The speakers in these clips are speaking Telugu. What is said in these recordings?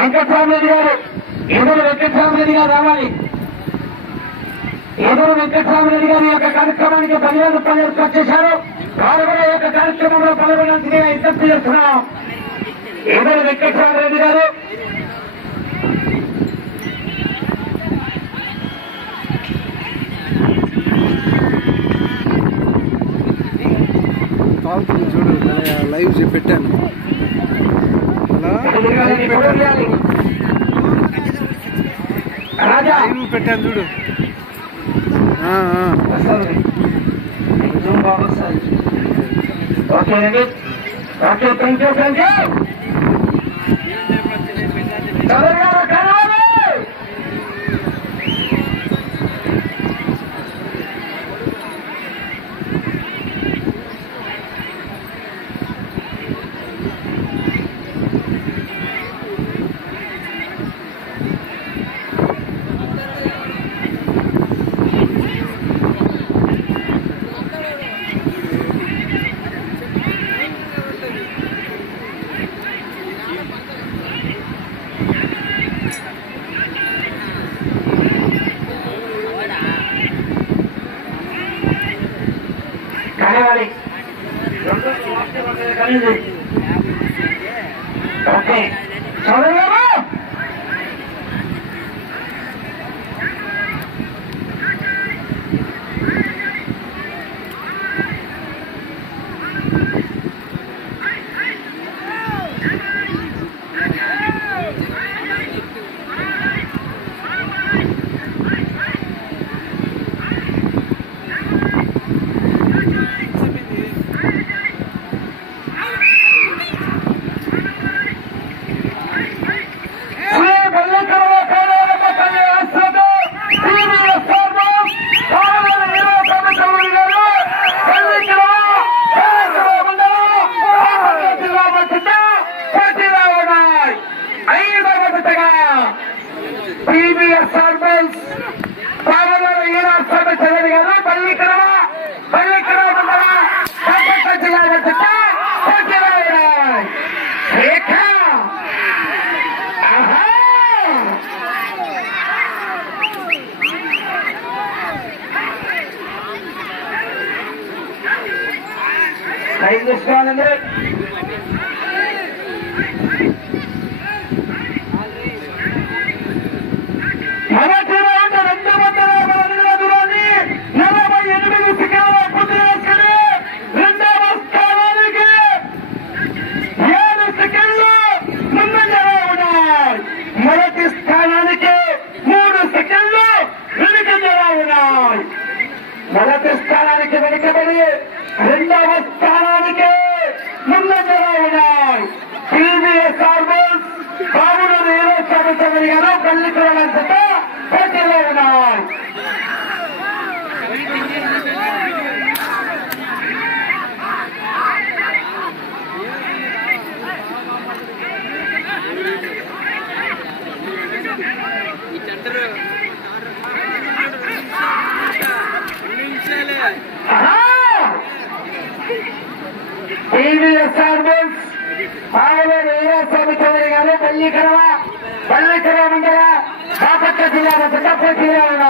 వెంకటరామరెడ్డి గారు ఎదురు వెంకటరామరెడ్డి గారు రావాలి. ఎదురు వెంకటరామరెడ్డి గారి యొక్క కార్యక్రమానికి పదివేల రూపాయలు వచ్చేశారు. వారు కూడా యొక్క కార్యక్రమంలో పాల్గొనడానికి నేను విజ్ఞప్తి చేస్తున్నాను ఎదురు వెంకటరామరెడ్డి గారు చూడు లైవ్ చూపెట్టాను వదిలేయాలి రాజా. పెట్టాను చూడు. ఓకే అండి okay thank you thank you okay. చదవ ഉസ്മാൻ എന്ന് ಸ್ವೀಕರವ ಬಳ್ಳೇಶ್ವರ ಮಂದಿರ ಬಾಪಟ್ಟ ಜಿಲ್ಲೆಯ ಸಿದ್ದಾಪುರ ಜಿಲ್ಲೆಯವನ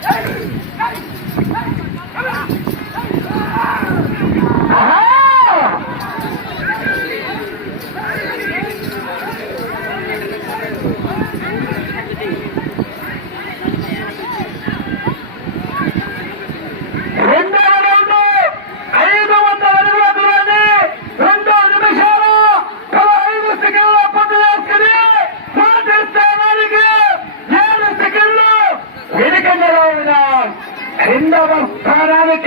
Hey! Dynamic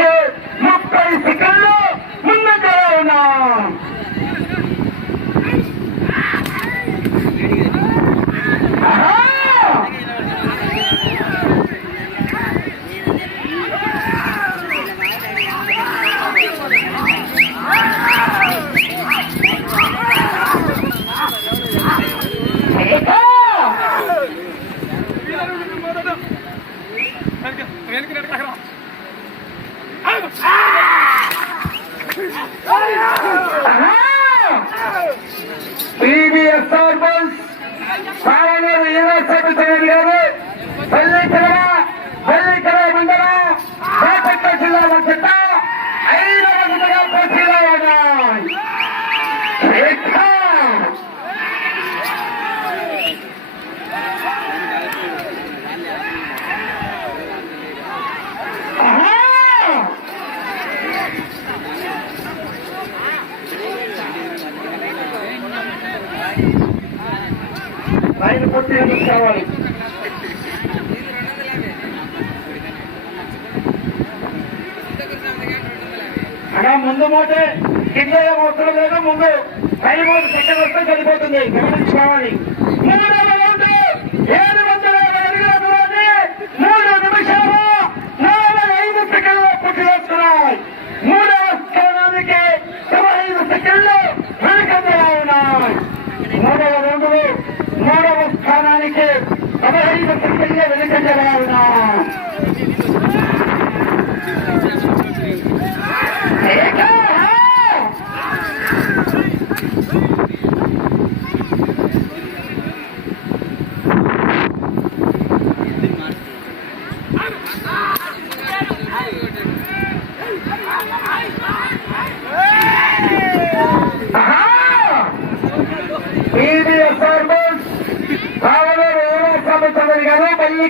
కావాలి. అలా ముందు మోటే కింద అవసరం లేదు ముందు పైన మోత సెకండ్ వస్తే చనిపోతుంది గమనించుకోవాలి. வெளிச்சென்றவர்களாக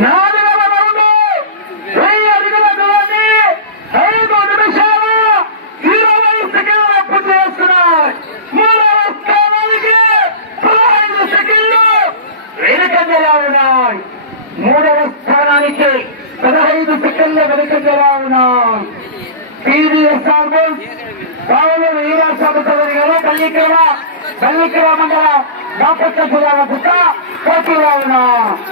నాలుగవ రౌండ్. వెయ్యి అడుగుల దూరాన్ని ఐదు నిమిషాలు ఇరవై సెకండ్లు పూర్తి చేసుకున్నాయి మూడవ స్థానానికి పదహైదు సెకండ్లు వెనుకంజలా ఉన్నాయి. మూడవ స్థానానికి పదహైదు సెకండ్లు వెనుకంజలా ఉన్నాయి. పీవీఎస్ఆర్ బోర్డ్ పావులు వీరాస్వామి చౌదరి మండల బాపట్ల జిల్లా వద్ద పోటీలో ఉన్నారు.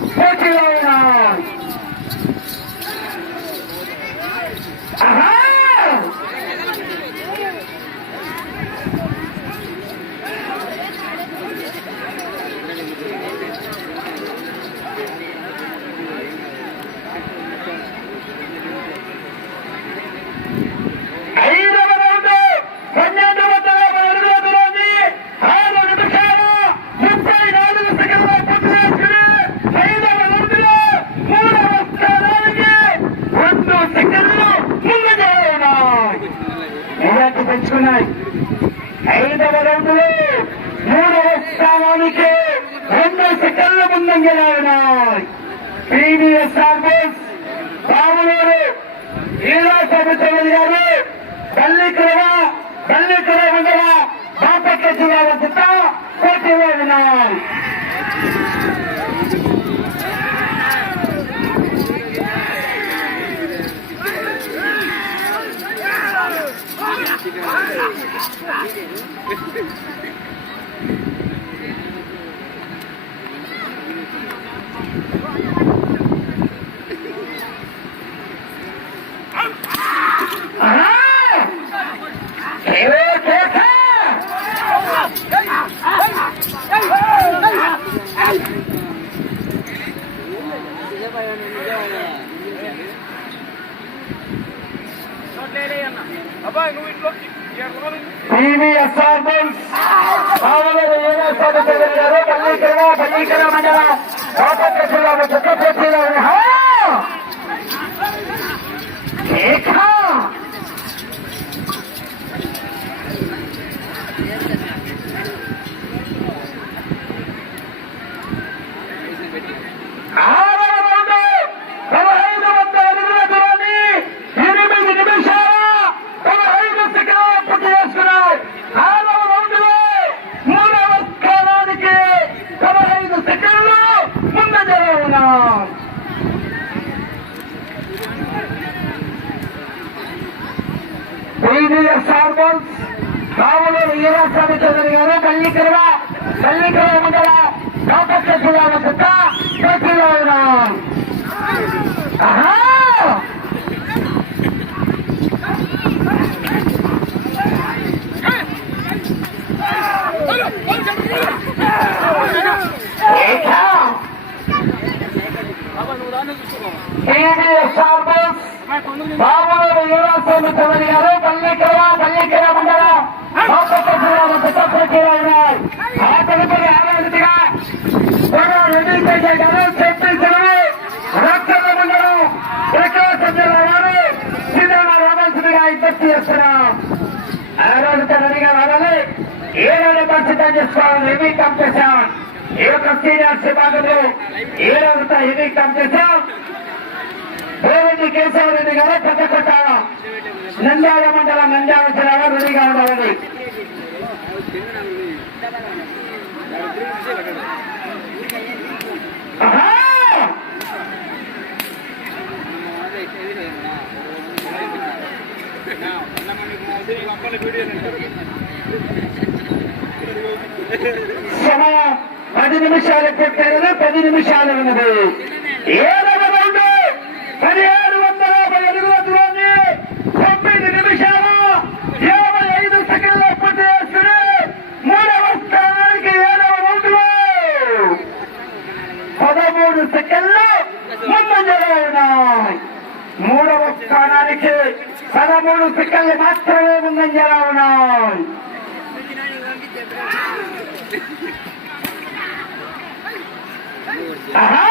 వారు శ్రీరామ రామాల్సిందిగా విజ్ఞప్తి చేస్తున్నాం ఆరోగ్య రెడీగా రావాలి ఏడాది పరిస్థితి చేసుకోవాలి హెవీ కాంపిటీషన్ ఈ యొక్క సీనియర్స్ విభాగంలో ఏడాది హెవీ కాంపిటీషన్ దేవరెడ్డి కేశవరెడ్డి గారు పెద్ద కొట్టాల నంద్యాల మండలం నంద్యాల జిల్లాలో రెడీగా ఉండాలని ఆహా! సమయం పది నిమిషాలు పెట్టారు పది నిమిషాలు ఉన్నది ఏడవ పదమూడు సెకండ్లు మాత్రమే ముందంజలో ఉన్నాయి ఆహా!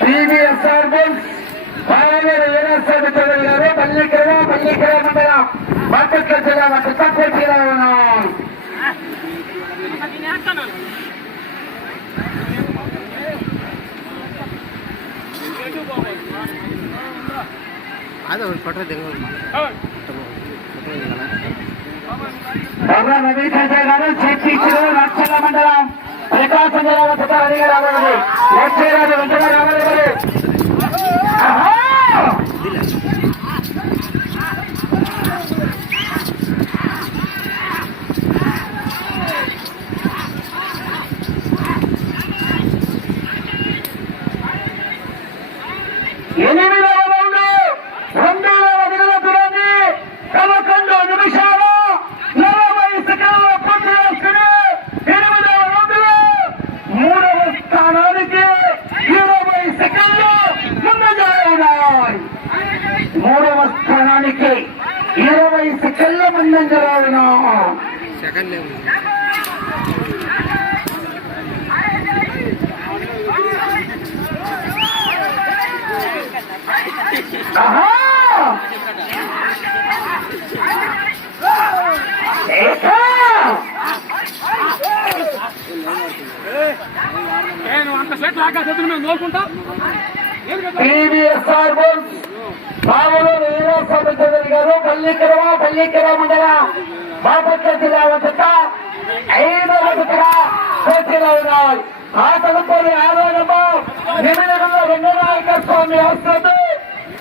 టీవీఎస్ఆర్ బుల్స్ బాలగారు వీరాస్వామి చౌదరి గారు పల్లికర పల్లికర మండలం நம்ம திட்டம் பேசிடணும் அது ஒரு பட்டது మండలం ప్రకాశం జిల్లా వచ్చే రాదు వెంటనే రావాలి ఏకా! నువ్వు అంత సెట్ లాగా చేతులు మేము నోకుంటా టీవీఎస్ఆర్ బుల్స్ బాబులు వీరాస్వామి చౌదరి గారు పల్లికర పల్లికర మండలం బాపట్ల జిల్లా వద్ద ఐదవ ఉన్నాయి ఆ తదుపరి ఆరో నెంబర్ నిమిడంలో వెంకటనాయక స్వామి వస్తుంది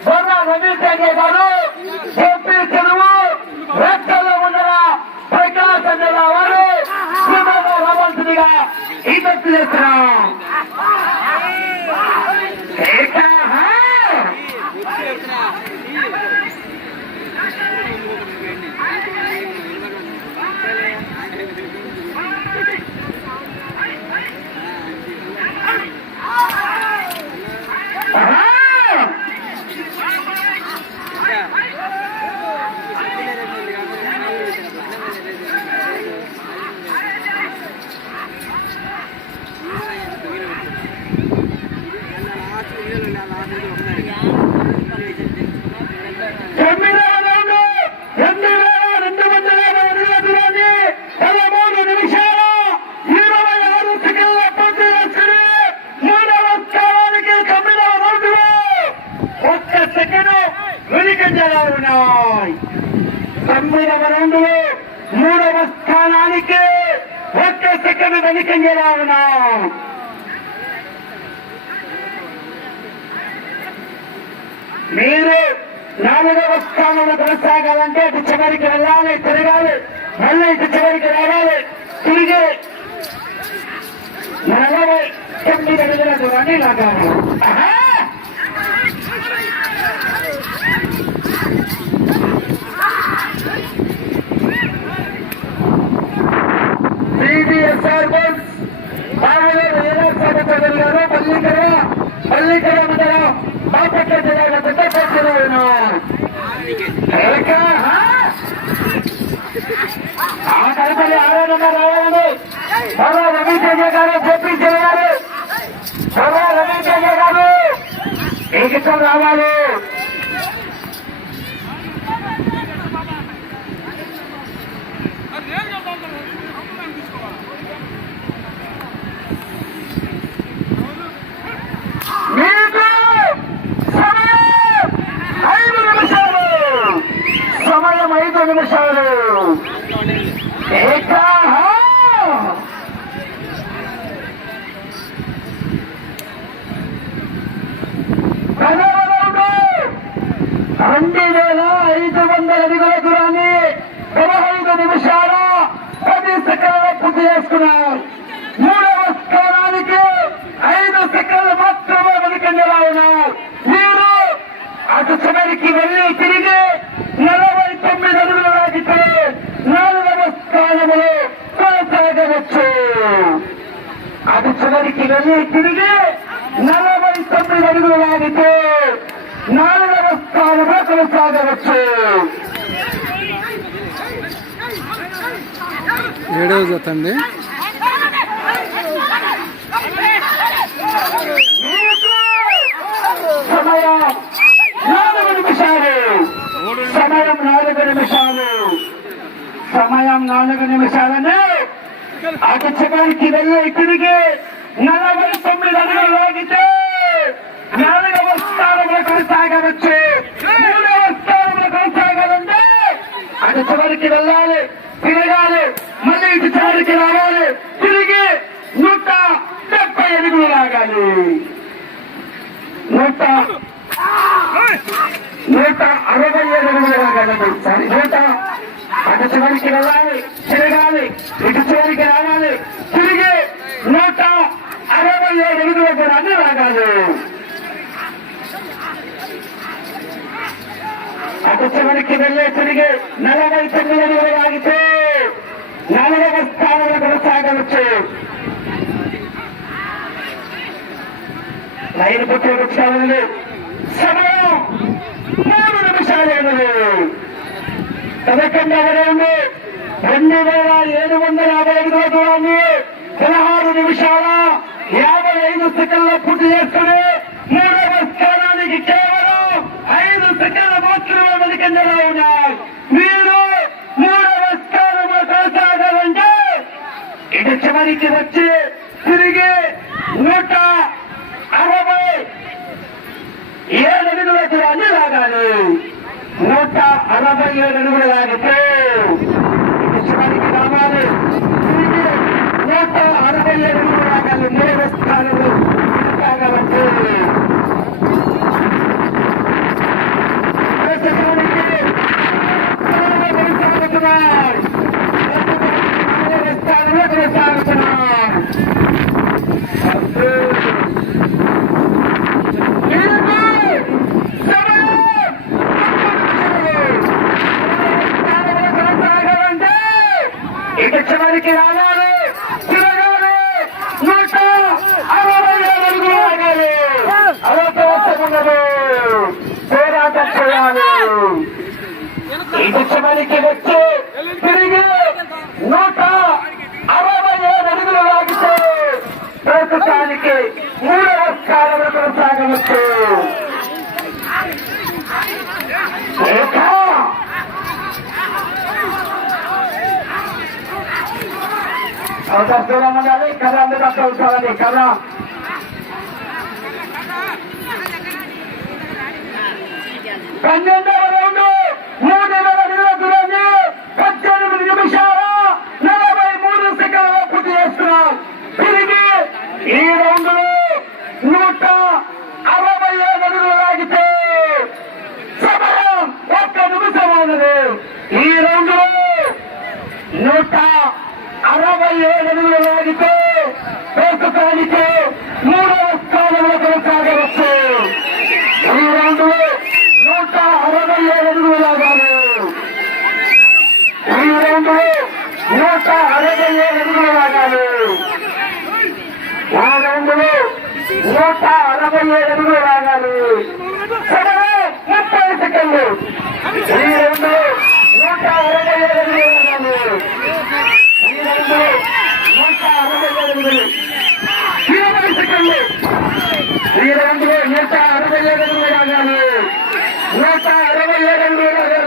బొర్ర రవిశంకర్ గారు చెప్పి చెరువు రెక్కల్లో ఉండల ప్రకాశం జిల్లా వారు రావాల్సిందిగా విజ్ఞప్తి చేస్తున్నారు. తిరగాలి మళ్ళీ ఇటు చివరికి రావాలి తిరిగి నలభై తొమ్మిది అడుగుల దూరాన్ని లాగాలి ఆహా! సిబిఎస్ఆర్ బస్ బావగారు ఎలా స్వాగతగలిగారు పల్లికర పల్లికర మండలం బాపట్ల జిల్లా పెద్దపట్టిలో ఉన్నారు ఎలక, ఆ? ఆ కలపలి ఆరోగ్యంగా రావాలండి సర్వ గారు చెప్పించారు గారు గారు మీకు సమయం ఐదు నిమిషాలు ఏకాహ రెండు వేల ఐదు వందల అడుగుల దూరాన్ని పదహైదు నిమిషాల పది సెకండ్ల పూర్తి చేసుకున్నారు మూడవ స్థానానికి ఐదు సెకండ్లు మాత్రమే వెనుకంజలా ఉన్నారు మీరు అటు చివరికి వెళ్ళి తిరిగి నలభై తొమ్మిది అడుగులు లాగితే నాలుగవ స్థానములో కొనసాగవచ్చు. అది చివరికి వెళ్ళి తిరిగి నలభై తొమ్మిది అడుగులు లాగితే నాలుగవ స్థానంలో కొనసాగవచ్చు. ఏడవ జతండి అండి సమయం నాలుగు నిమిషాలు సమయం నాలుగు నిమిషాలు సమయం నాలుగు నిమిషాలని అటు చివరికి వెళ్ళి తిరిగి నలభై తొమ్మిది అడుగులు లాగితే నాలుగవ స్థానంలో కొనసాగవచ్చు. మూడవ స్థానంలో కొనసాగాలంటే అటు చివరికి వెళ్ళాలి తిరగాలి మళ్ళీ ఇటు చివరికి రావాలి. తిరిగి నూట డెబ్బై అడుగులు లాగాలి. నూట నూట అరవై ఏడు అడుగులు లాగాలి. నూట అటు చివరికి వెళ్ళాలి తిరగాలి ఇటు చివరికి రావాలి తిరిగి నూట అరవై ఏడు అడుగుల దూరాన్ని లాగాలి అటు చివరికి వెళ్ళే తిరిగి నలభై తొమ్మిది అడుగులు ఆగితే నాలుగవ స్థానంలో కొనసాగవచ్చు లైన్ పుట్టి వృక్షాలు సమయం మూడు నిమిషాలు పథకం రౌండ్ రెండు వేల ఏడు వందల యాభై ఐదు దూరాన్ని పదహారు నిమిషాల యాభై ఐదు సెకండ్ల పూర్తి చేసుకుని మూడవ స్థానానికి కేవలం ఐదు సెకండ్ల మాత్రమే వెనుకంజలో ఉన్నాయి. మీరు మూడవ స్థానంలో కొనసాగాలంటే ఇటు చివరికి వచ్చి తిరిగి నూట అరవై ఏడు అడుగుల దూరాన్ని లాగాలి. నూట అరవై ఏడు అడుగులు లాగితే ఇటు చివరికి రావాలి తిరిగి నూట అరవై ఏడు అడుగులు లాగాలి మూడవ స్థానంలో కొనసాగాలంటే ప్రస్తుతానికి ఒక్క దూరం ఉండాలి కర్ర అందరూ అక్కడ ఉంచాలండి కర్ర. పన్నెండవ రౌండ్ మూడు వేల ఇరవై రోజు పద్దెనిమిది నిమిషాల నలభై మూడు సెకండ్ల పూర్తి చేస్తున్నాం. తిరిగి ఈ రౌండ్ ఈ రౌండ్లో నూట అరవై ఏడు ప్రస్తుతానికి మూడవ స్థానంలో కొనసాగవచ్చు ఈ రౌండ్ నూట అరవై ఏడు అడుగులు లాగాలి ఈ రౌండ్ నూట అరవై ఏడు అడుగులు లాగాలి ఈ రౌండ్ నూట అరవై ఏడు అడుగులు లాగాలి సమయం ముప్పై సెకండ్లు ఈ రౌండ్ నూట అరవై ఏడు అడుగులు లాగాలి ఈ రౌండ్ నూట అరవై ఏడు అడుగులు ఇరవై సెకండ్లు ఈ రౌండ్ నూట అరవై ఏడు అడుగులు లాగాలి నూట అరవై ఏడు అడుగులు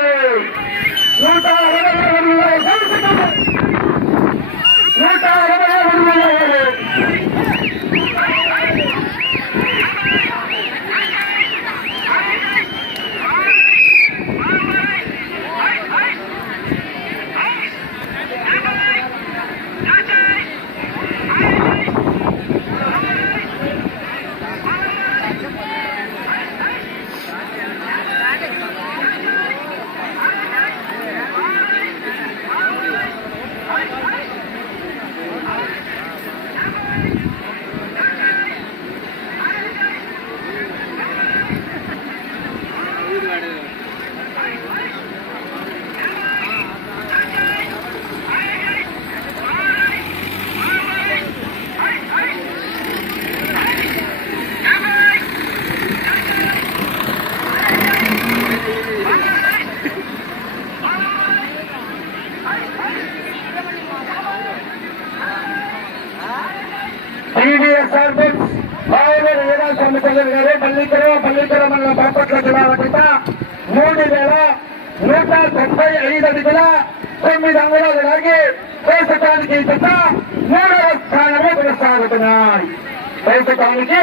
பரிசு காணிக்கு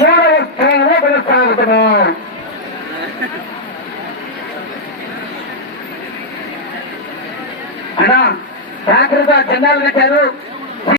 ஏழரை ஸ்தானமே பிரஸ்தாபிக்கணும் அண்ணா ஜாக்கிரதா ஜெண்டால்